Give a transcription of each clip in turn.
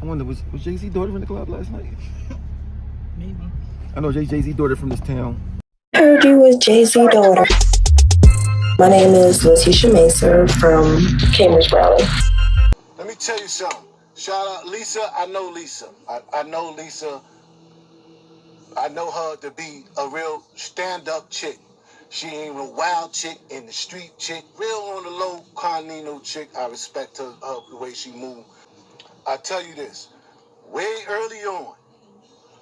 I wonder, was Jay-Z daughter in the club last night? Maybe. I know Jay-Z daughter from this town. Heard you was Jay-Z daughter. My name is Letitia Macer from Cambridge, Raleigh. Let me tell you something. Shout out Lisa. I know Lisa. I know Lisa. I know her to be a real stand-up chick. She ain't a wild chick in the street chick. Real on the low, Carnino chick. I respect her the way she move. I tell you this. Way early on,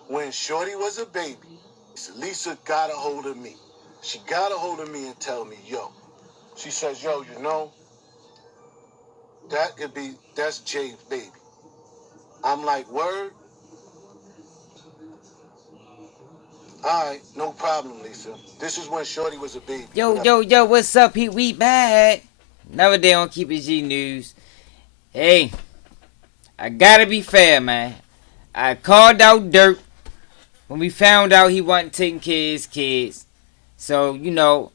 when Shorty was a baby, Lisa got a hold of me. She got a hold of me and tell me, yo. She says, yo, you know, that's Jay's baby. I'm like, word? All right, no problem, Lisa. This is when Shorty was a baby. Yo, what's up, Pete? We back. Another day on Keep It G News. Hey, I gotta be fair, man. I called out Dirt when we found out he wasn't taking care of his kids. So, you know,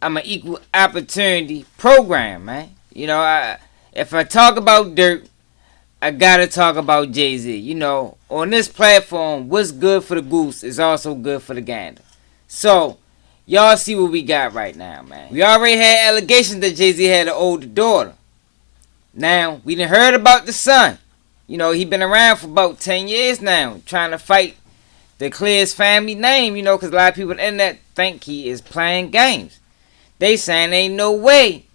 I'm an equal opportunity program, man. You know, if I talk about Dirt, I gotta talk about Jay-Z. You know, on this platform, what's good for the goose is also good for the gander. So, y'all see what we got right now, man. We already had allegations that Jay-Z had an older daughter. Now, we done heard about the son. You know, he been around for about 10 years now, trying to fight to clear his family name, you know, because a lot of people on the internet think he is playing games. They saying ain't no way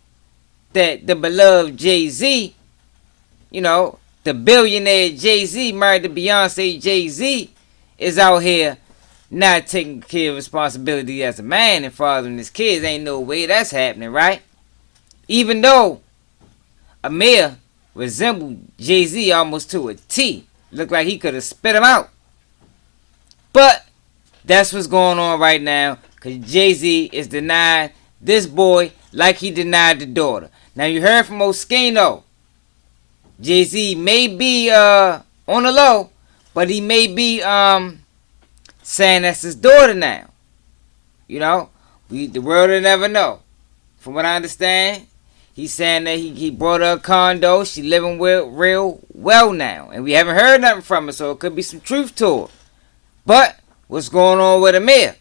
that the beloved Jay-Z, you know, the billionaire Jay-Z married to Beyonce Jay-Z is out here not taking care of responsibility as a man and fathering his kids. Ain't no way that's happening, right? Even though Amir resembled Jay-Z almost to a T. Looked like he could have spit him out. But that's what's going on right now, because Jay-Z is denying this boy like he denied the daughter. Now you heard from Oskino. Jay-Z may be on the low, but he may be saying that's his daughter now. You know, the world will never know. From what I understand, he's saying that he brought her a condo. She living real well now, and we haven't heard nothing from her, so it could be some truth to her. But what's going on with Amir?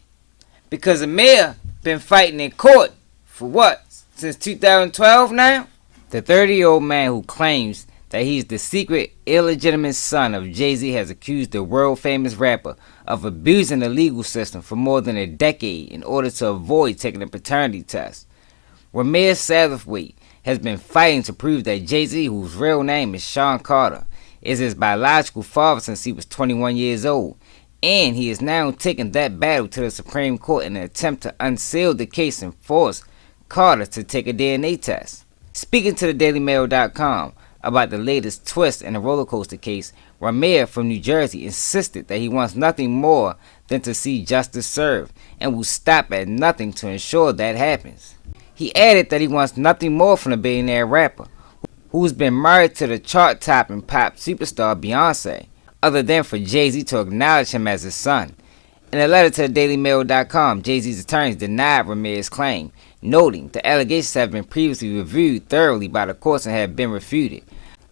Because Amir been fighting in court for what? Since 2012 now? The 30-year-old man who claims that he's the secret illegitimate son of Jay-Z has accused the world-famous rapper of abusing the legal system for more than a decade in order to avoid taking a paternity test. Ramir Satterthwaite has been fighting to prove that Jay-Z, whose real name is Sean Carter, is his biological father since he was 21 years old. And he is now taking that battle to the Supreme Court in an attempt to unseal the case and force Carter to take a DNA test. Speaking to the DailyMail.com about the latest twist in the roller coaster case, Ramir from New Jersey insisted that he wants nothing more than to see justice served and will stop at nothing to ensure that happens. He added that he wants nothing more from the billionaire rapper, who's been married to the chart-topping pop superstar Beyonce, other than for Jay-Z to acknowledge him as his son. In a letter to the DailyMail.com, Jay-Z's attorneys denied Ramir's claim, noting the allegations have been previously reviewed thoroughly by the courts and have been refuted.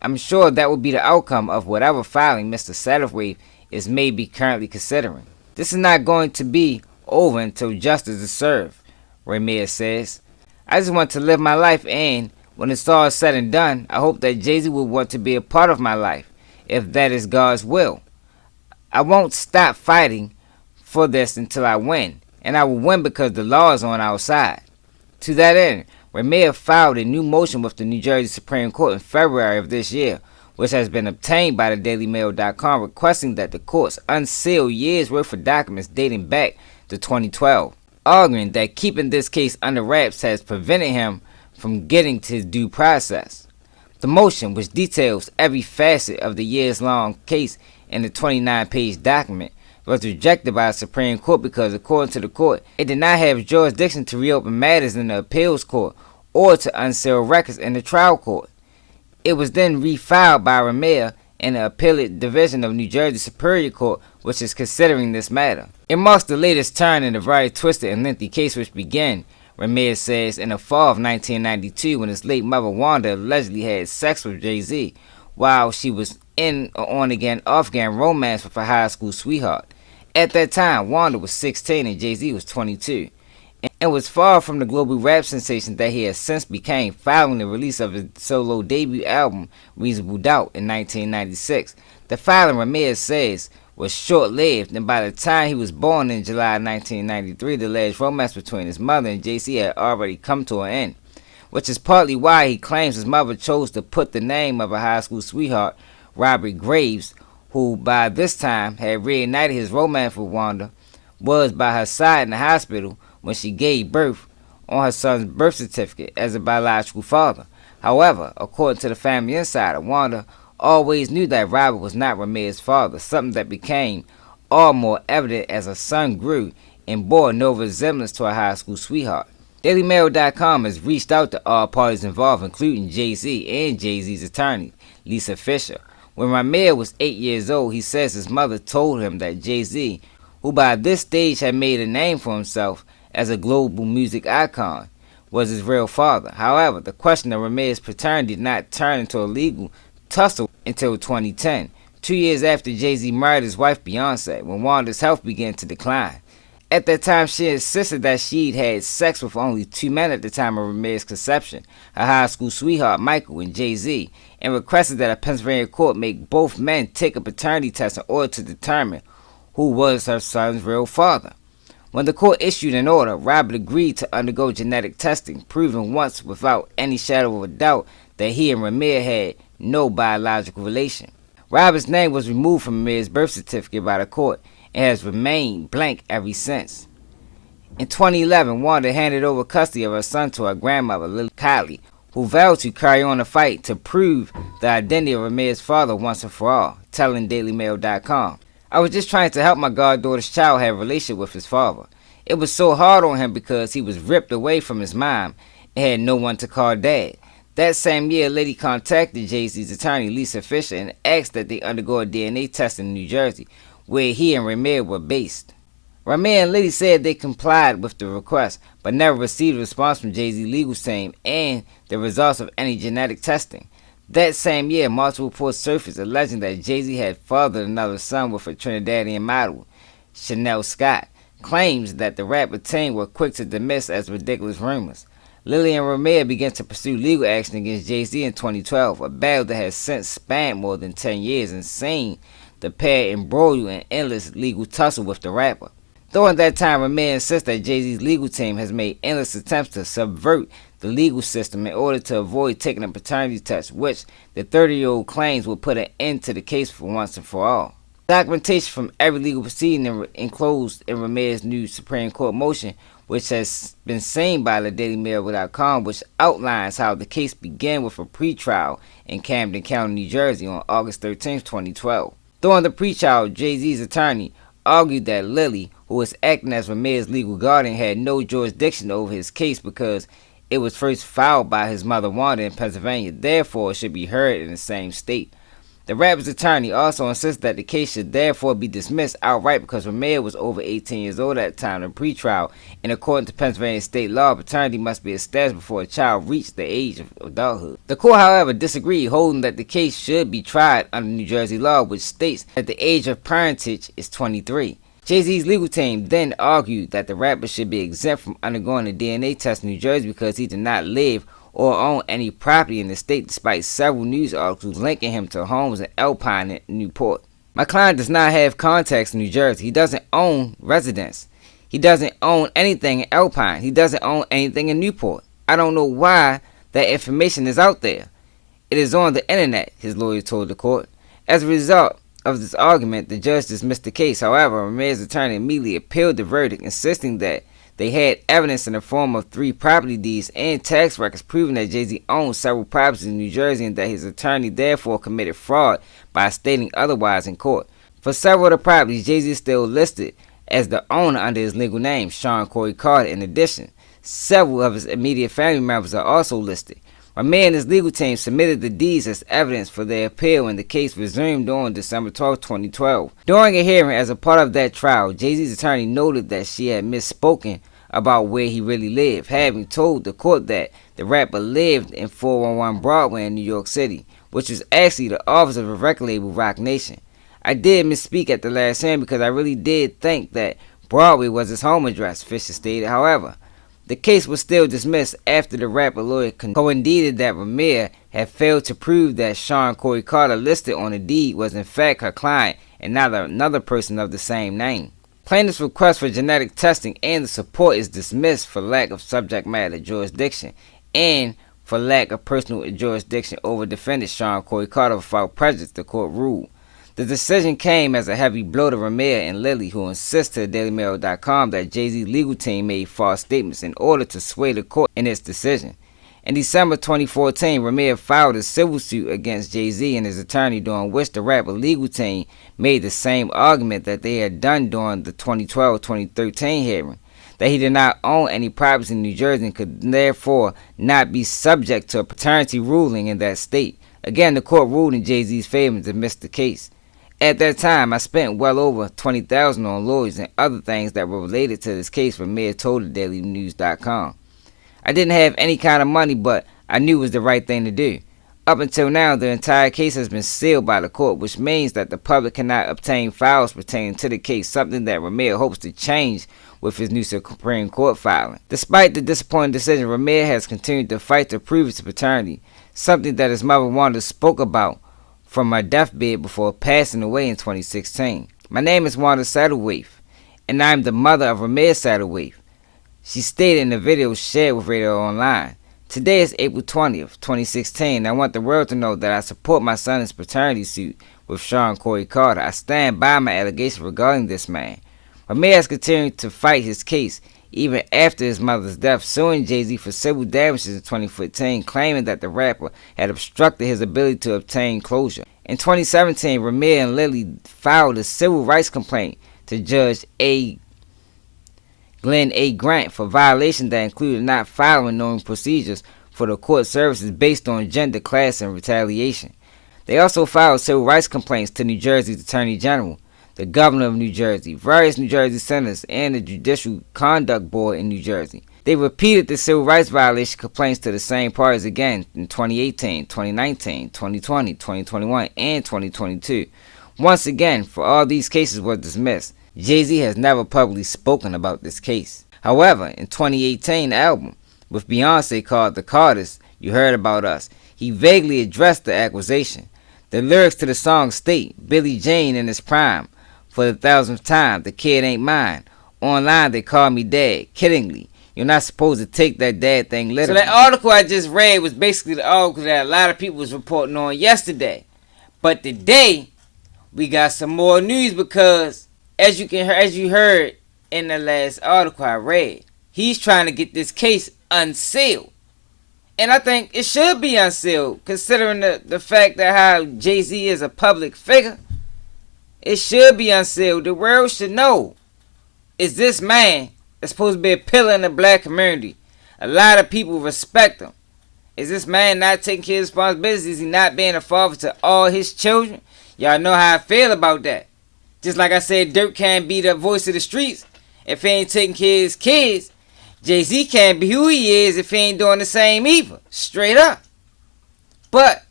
I'm sure that will be the outcome of whatever filing Mr. Satterthwaite is maybe currently considering. This is not going to be over until justice is served, Ramir says. I just want to live my life, and when it's all said and done, I hope that Jay-Z will want to be a part of my life, if that is God's will. I won't stop fighting for this until I win, and I will win because the law is on our side. To that end, Ramir filed a new motion with the New Jersey Supreme Court in February of this year, which has been obtained by the DailyMail.com, requesting that the courts unseal years' worth of documents dating back to 2012, arguing that keeping this case under wraps has prevented him from getting to his due process. The motion, which details every facet of the years-long case in the 29-page document, was rejected by the Supreme Court because, according to the court, it did not have jurisdiction to reopen matters in the appeals court or to unseal records in the trial court. It was then refiled by Ramir in the appellate division of New Jersey Superior Court, which is considering this matter. It marks the latest turn in the very twisted and lengthy case which began, Ramir says, in the fall of 1992 when his late mother Wanda allegedly had sex with Jay-Z, while she was in an on-again, off-again romance with a high school sweetheart. At that time, Wanda was 16 and Jay-Z was 22, and was far from the global rap sensation that he has since became following the release of his solo debut album, Reasonable Doubt, in 1996. The filing, Ramirez says, was short-lived, and by the time he was born in July 1993, the alleged romance between his mother and Jay-Z had already come to an end, which is partly why he claims his mother chose to put the name of a high school sweetheart, Robert Graves, who by this time had reignited his romance with Wanda, was by her side in the hospital when she gave birth, on her son's birth certificate as a biological father. However, according to the Family Insider, Wanda always knew that Robert was not Ramirez's father, something that became all more evident as her son grew and bore no resemblance to a high school sweetheart. DailyMail.com has reached out to all parties involved, including Jay-Z and Jay-Z's attorney, Lisa Fisher. When Ramirez was 8 years old, he says his mother told him that Jay-Z, who by this stage had made a name for himself as a global music icon, was his real father. However, the question of Ramirez's paternity did not turn into a legal tussle until 2010, 2 years after Jay-Z married his wife BEYONCE, when Wanda's health began to decline. At that time, she insisted that she'd had sex with only 2 men at the time of Ramirez's conception, her high school sweetheart Michael and Jay-Z, and requested that a Pennsylvania court make both men take a paternity test in order to determine who was her son's real father. When the court issued an order, Robert agreed to undergo genetic testing, proving once without any shadow of a doubt that he and Ramirez had no biological relation. Robert's name was removed from Ramirez's birth certificate by the court and has remained blank ever since. In 2011, Wanda handed over custody of her son to her grandmother, Lily Kiley, who vowed to carry on the fight to prove the identity of Ramirez's father once and for all, telling DailyMail.com. "I was just trying to help my goddaughter's child have a relationship with his father. It was so hard on him because he was ripped away from his mom and had no one to call dad." That same year, Liddy contacted Jay-Z's attorney, Lisa Fisher, and asked that they undergo a DNA test in New Jersey, where he and Ramirez were based. Ramirez and Liddy said they complied with the request, but never received a response from Jay-Z's legal team and the results of any genetic testing. That same year, multiple reports surfaced alleging that Jay-Z had fathered another son with a Trinidadian model, Chanel Scott. Claims that the rapper team were quick to dismiss as ridiculous rumors. Lily and Ramirez began to pursue legal action against Jay-Z in 2012, a battle that has since spanned more than 10 years and seen the pair embroil in endless legal tussle with the rapper. During that time, Ramirez insists that Jay-Z's legal team has made endless attempts to subvert the legal system in order to avoid taking a paternity test, which the 30-year-old claims will put an end to the case for once and for all. Documentation from every legal proceeding enclosed in Ramirez's new Supreme Court motion, which has been seen by the DailyMail.com, which outlines how the case began with a pretrial in Camden County, New Jersey on August 13, 2012. During the pretrial, Jay-Z's attorney argued that Lily, who was acting as Ramirez's legal guardian, had no jurisdiction over his case because it was first filed by his mother Wanda in Pennsylvania, therefore it should be heard in the same state. The rapper's attorney also insisted that the case should therefore be dismissed outright because Ramirez was over 18 years old at the time of the pretrial, and according to Pennsylvania state law, paternity must be established before a child reached the age of adulthood. The court, however, disagreed, holding that the case should be tried under New Jersey law, which states that the age of parentage is 23. Jay-Z's legal team then argued that the rapper should be exempt from undergoing a DNA test in New Jersey because he did not live or own any property in the state, despite several news articles linking him to homes in Alpine and Newport. "My client does not have contacts in New Jersey. He doesn't own residence. He doesn't own anything in Alpine. He doesn't own anything in Newport. I don't know why that information is out there. It is on the internet," his lawyer told the court. As a result of this argument, the judge dismissed the case. However, Ramirez's attorney immediately appealed the verdict, insisting that they had evidence in the form of 3 property deeds and tax records proving that Jay-Z owned several properties in New Jersey and that his attorney therefore committed fraud by stating otherwise in court. For several of the properties, Jay-Z is still listed as the owner under his legal name, Sean Corey Carter. In addition, several of his immediate family members are also listed. Ramirez and his legal team submitted the deeds as evidence for their appeal, and the case resumed on December 12, 2012. During a hearing as a part of that trial, Jay-Z's attorney noted that she had misspoken about where he really lived, having told the court that the rapper lived in 411 Broadway in New York City, which was actually the office of a record label, Rock Nation. I did misspeak at the last hearing because I really did think that Broadway was his home address, Fisher stated. However, the case was still dismissed after the rapper lawyer coincided that Ramir had failed to prove that Sean Corey Carter listed on the deed was in fact her client and not another person of the same name. Plaintiff's request for genetic testing and the support is dismissed for lack of subject matter jurisdiction and for lack of personal jurisdiction over defendant Sean Corey Carter without prejudice, the court ruled. The decision came as a heavy blow to Ramir and Lily, who insist to DailyMail.com that Jay-Z's legal team made false statements in order to sway the court in its decision. In December 2014, Ramir filed a civil suit against Jay-Z and his attorney, during which the rapper legal team made the same argument that they had done during the 2012-2013 hearing, that he did not own any property in New Jersey and could therefore not be subject to a paternity ruling in that state. Again, the court ruled in Jay-Z's favor and dismissed the case. At that time, I spent well over $20,000 on lawyers and other things that were related to this case, Ramir told DailyNews.com. I didn't have any kind of money, but I knew it was the right thing to do. Up until now, the entire case has been sealed by the court, which means that the public cannot obtain files pertaining to the case, something that Ramir hopes to change with his new Supreme Court filing. Despite the disappointing decision, Ramir has continued to fight to prove his paternity, something that his mother Wanda spoke about from her deathbed before passing away in 2016. My name is Wanda Saddlewaith, and I am the mother of Ramir Saddlewaith, she stated in the video shared with Radio Online. Today is April 20th, 2016. I want the world to know that I support my son's paternity suit with Sean Corey Carter. I stand by my allegation regarding this man. Ramir has continued to fight his case even after his mother's death, suing Jay-Z for civil damages in 2015, claiming that the rapper had obstructed his ability to obtain closure. In 2017, Ramir and Lily filed a civil rights complaint to Judge Glenn A. Grant for violations that included not following normal procedures for the court services based on gender, class, and retaliation. They also filed civil rights complaints to New Jersey's Attorney General, the Governor of New Jersey, various New Jersey senators, and the Judicial Conduct Board in New Jersey. They repeated the civil rights violation complaints to the same parties again in 2018, 2019, 2020, 2021, and 2022. Once again, for all these cases were dismissed. Jay-Z has never publicly spoken about this case. However, in 2018 album with Beyonce called The Carters, You Heard About Us, he vaguely addressed the accusation. The lyrics to the song state, Billie Jean in his prime, for the 1,000th time, the kid ain't mine. Online they call me dad, kiddingly. You're not supposed to take that dad thing literally. So that article I just read was basically the article that a lot of people was reporting on yesterday. But today, we got some more news because, as you heard in the last article I read, he's trying to get this case unsealed. And I think it should be unsealed, considering the fact that how Jay-Z is a public figure. It should be unsealed. The world should know. Is this man that's supposed to be a pillar in the black community? A lot of people respect him. Is this man not taking care of his responsibilities? Is he not being a father to all his children? Y'all know how I feel about that. Just like I said, Dirk can't be the voice of the streets if he ain't taking care of his kids. Jay-Z can't be who he is if he ain't doing the same either. Straight up. But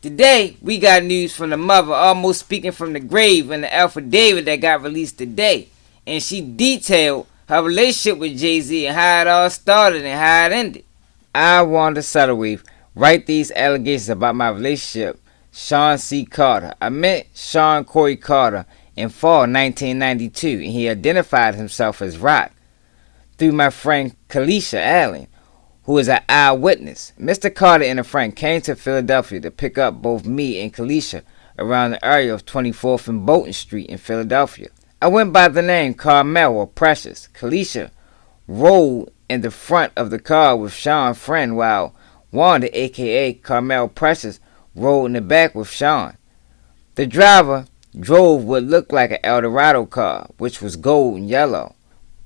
today, we got news from the mother, almost speaking from the grave, in the affidavit that got released today. And she detailed her relationship with Jay-Z and how it all started and how it ended. I, Wanda Saddlewaith, write these allegations about my relationship, Sean C. Carter. I met Sean Corey Carter in fall 1992, and he identified himself as Rock through my friend Kalisha Allen, who is an eyewitness. Mr. Carter and a friend came to Philadelphia to pick up both me and Kalisha around the area of 24th and Bolton Street in Philadelphia. I went by the name Carmel or Precious. Kalisha rode in the front of the car with Sean's friend, while Wanda, aka Carmel Precious, rode in the back with Sean. The driver drove what looked like an Eldorado car, which was gold and yellow.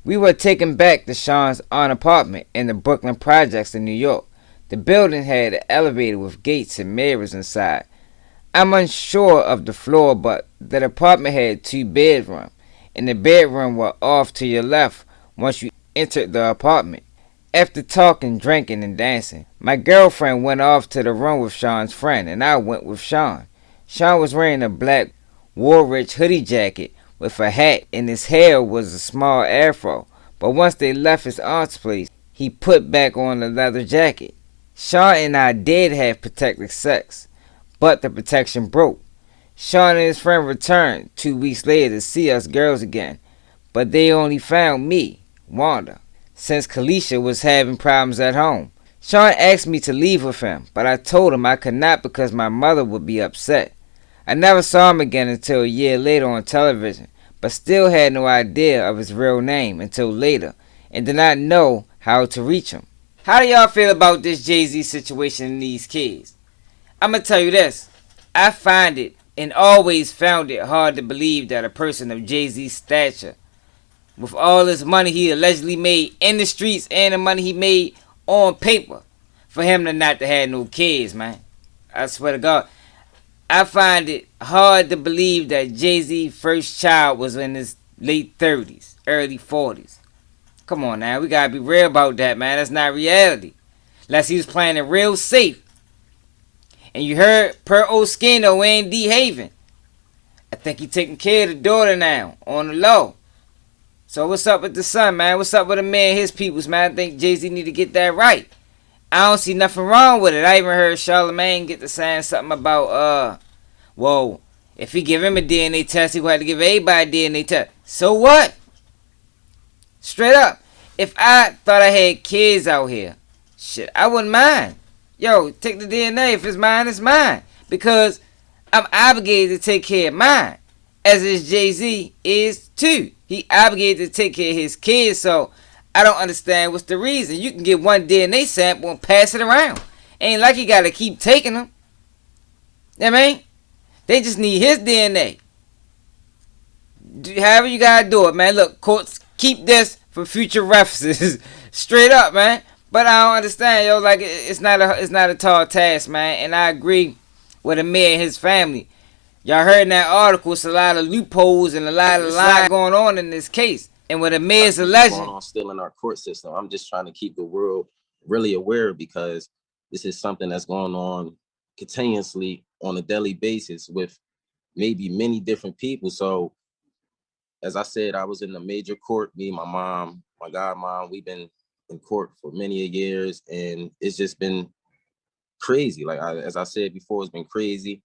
We were taken back to Sean's own apartment in the Brooklyn Projects in New York. The building had an elevator with gates and mirrors inside. I'm unsure of the floor, but the apartment had 2 bedrooms, and the bedroom were off to your left once you entered the apartment. After talking, drinking, and dancing, my girlfriend went off to the room with Sean's friend, and I went with Sean. Sean was wearing a black Woolrich hoodie jacket with a hat, and his hair was a small afro. But once they left his aunt's place, he put back on the leather jacket. Sean and I did have protected sex, but the protection broke. Sean and his friend returned 2 weeks later to see us girls again, but they only found me, Wanda, since Kalisha was having problems at home. Sean asked me to leave with him, but I told him I could not because my mother would be upset. I never saw him again until a year later on television, but still had no idea of his real name until later, and did not know how to reach him. How do y'all feel about this Jay-Z situation and these kids? I'm going to tell you this. I find it, and always found it, hard to believe that a person of Jay-Z's stature, with all this money he allegedly made in the streets and the money he made on paper, for him to not to have no kids, man. I swear to God. I find it hard to believe that Jay-Z's first child was in his late 30s, early 40s. Come on now, we gotta be real about that, man. That's not reality. Unless he was playing it real safe. And you heard per Oskino and D Haven, I think he taking care of the daughter now, on the low. So what's up with the son, man? What's up with the man and his peoples, man? I think Jay-Z need to get that right. I don't see nothing wrong with it. I even heard Charlamagne get to saying something about, well, if he give him a DNA test, he gonna have to give everybody a DNA test. So what? Straight up. If I thought I had kids out here, shit, I wouldn't mind. Yo, take the DNA. If it's mine, it's mine. Because I'm obligated to take care of mine. As is Jay-Z is too. He obligated to take care of his kids, so I don't understand what's the reason. You can get one DNA sample and pass it around. Ain't like you gotta keep taking them. You know what I mean? They just need his DNA. However you gotta do it, man. Look, courts, keep this for future references. Straight up, man. But I don't understand, yo. Like, it's not a tall task, man. And I agree with Amir and his family. Y'all heard in that article, it's a lot of loopholes and a lot going on in this case. And with Amir's alleged going on still in our court system. I'm just trying to keep the world really aware, because this is something that's going on continuously on a daily basis with maybe many different people. So as I said, I was in the major court, me, my mom, my godmom, we've been in court for many years, and it's just been crazy. Like as I said before, it's been crazy.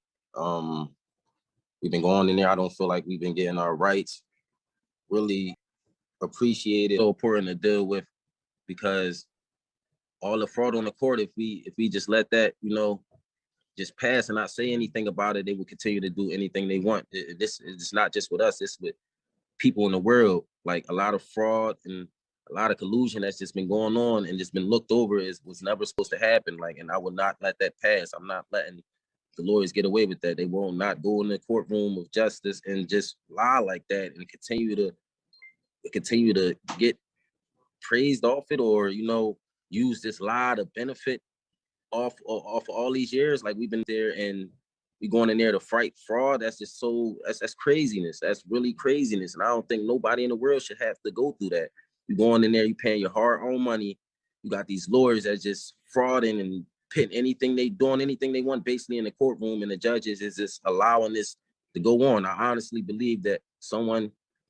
We've been going in there. I don't feel like we've been getting our rights really appreciated. So important to deal with, because all the fraud on the court, if we just let that, just pass and not say anything about it, they will continue to do anything they want. This is not just with us, it's with people in the world. Like, a lot of fraud and a lot of collusion that's just been going on and just been looked over was never supposed to happen. Like, and I will not let that pass. I'm not letting the lawyers get away with that. They will not go in the courtroom of justice and just lie like that and continue to get praised off it, or use this lie to benefit off all these years. Like, we've been there and we going in there to fight fraud. That's just that's craziness. That's really craziness. And I don't think nobody in the world should have to go through that. You going in there, you paying your hard-earned money. You got these lawyers that just frauding and pitting anything they want basically in the courtroom, and the judges is just allowing this to go on. I honestly believe that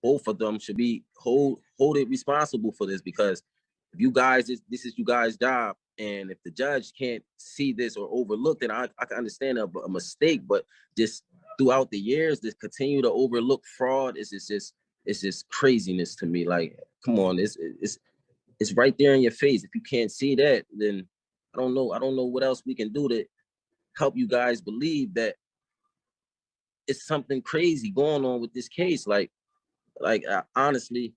both of them should be hold it responsible for this, because if you guys, this is you guys' job, and if the judge can't see this or overlook it, I can understand a mistake, but just throughout the years, this continue to overlook fraud it's just craziness to me. Like, come on, it's right there in your face. If you can't see that, then I don't know what else we can do to help you guys believe that it's something crazy going on with this case. Honestly,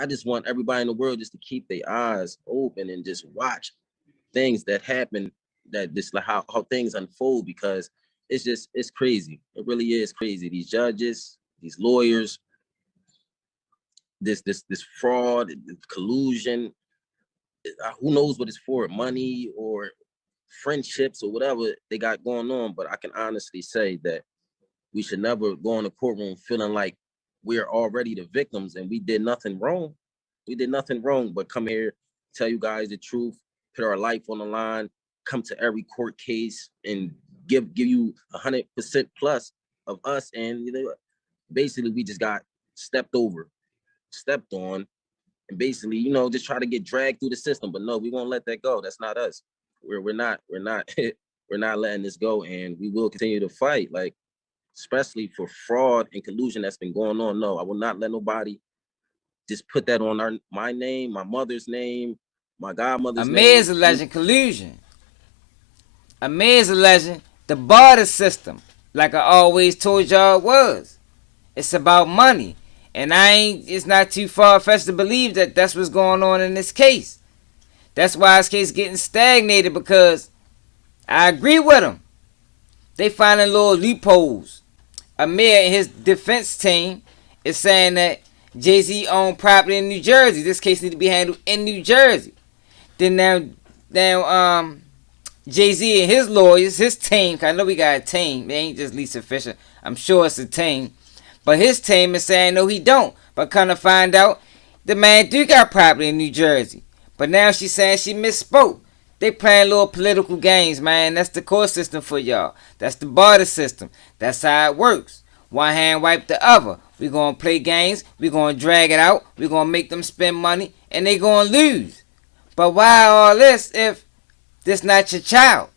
I just want everybody in the world just to keep their eyes open and just watch things that happen, that just like how things unfold, because it's crazy. It really is crazy. These judges, these lawyers, this fraud, collusion, who knows what it's for, money or friendships or whatever they got going on. But I can honestly say that we should never go in the courtroom feeling like we're already the victims and we did nothing wrong. We did nothing wrong but come here tell you guys the truth, put our life on the line, come to every court case and give you 100% plus of us. And basically we just got stepped on, and basically, just try to get dragged through the system. But no, we won't let that go. That's not us. We're not we're not letting this go, and we will continue to fight, like, especially for fraud and collusion that's been going on. No, I will not let nobody just put that on my name, my mother's name, my godmother's name. Amir's alleging collusion. Amir's alleging the barter system, like I always told y'all it was. It's about money. And it's not too far-fetched to believe that that's what's going on in this case. That's why this case is getting stagnated, because I agree with him. They finding little loopholes. Amir and his defense team is saying that Jay-Z owned property in New Jersey. This case needs to be handled in New Jersey. Then now Jay-Z and his lawyers, his team, 'cause I know we got a team. They ain't just Lisa Fisher. I'm sure it's a team. But his team is saying, no, he don't. But kind of find out, the man do got property in New Jersey. But now she's saying she misspoke. They playing little political games, man. That's the court system for y'all. That's the barter system. That's how it works. One hand wipe the other. We're going to play games. We're going to drag it out. We're going to make them spend money. And they going to lose. But why all this if this not your child?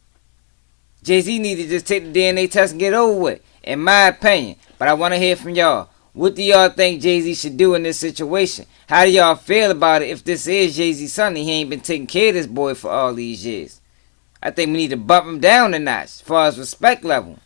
Jay-Z need to just take the DNA test and get over with, in my opinion. But I want to hear from y'all. What do y'all think Jay-Z should do in this situation? How do y'all feel about it if this is Jay-Z's son and he ain't been taking care of this boy for all these years? I think we need to bump him down a notch as far as respect level,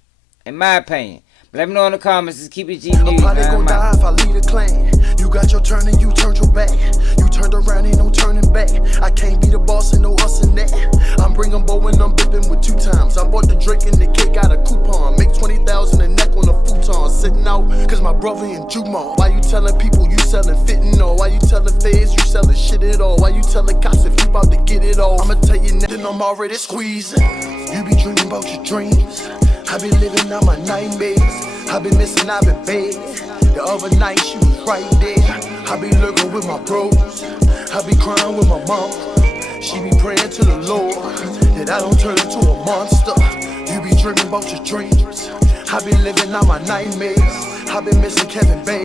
in my opinion. But let me know in the comments. Just keep it G News. I'm probably gonna die if I lead a clan. You got your turn and you turned your back. You turned around, ain't no turning back. I can't be the boss and no us and that. I'm bringing Bo and I'm bipping with 2 times. I bought the drink and the kid got a coupon. Make 20,000 a neck on a futon. Sitting out cause my brother in Jumon. Why you telling people you selling fentanyl? Why you telling feds you selling shit at all? Why you telling cops if you about to get it all? I'ma tell you now, then I'm already squeezing. You be dreaming about your dreams. I been living out my nightmares. I been missing, I been bad. The other night she was right there. I be lurking with my bros. I be crying with my mom. She be praying to the Lord that I don't turn into a monster. You be dreaming about your dreams. I been living out my nightmares. I been missing Kevin Bay.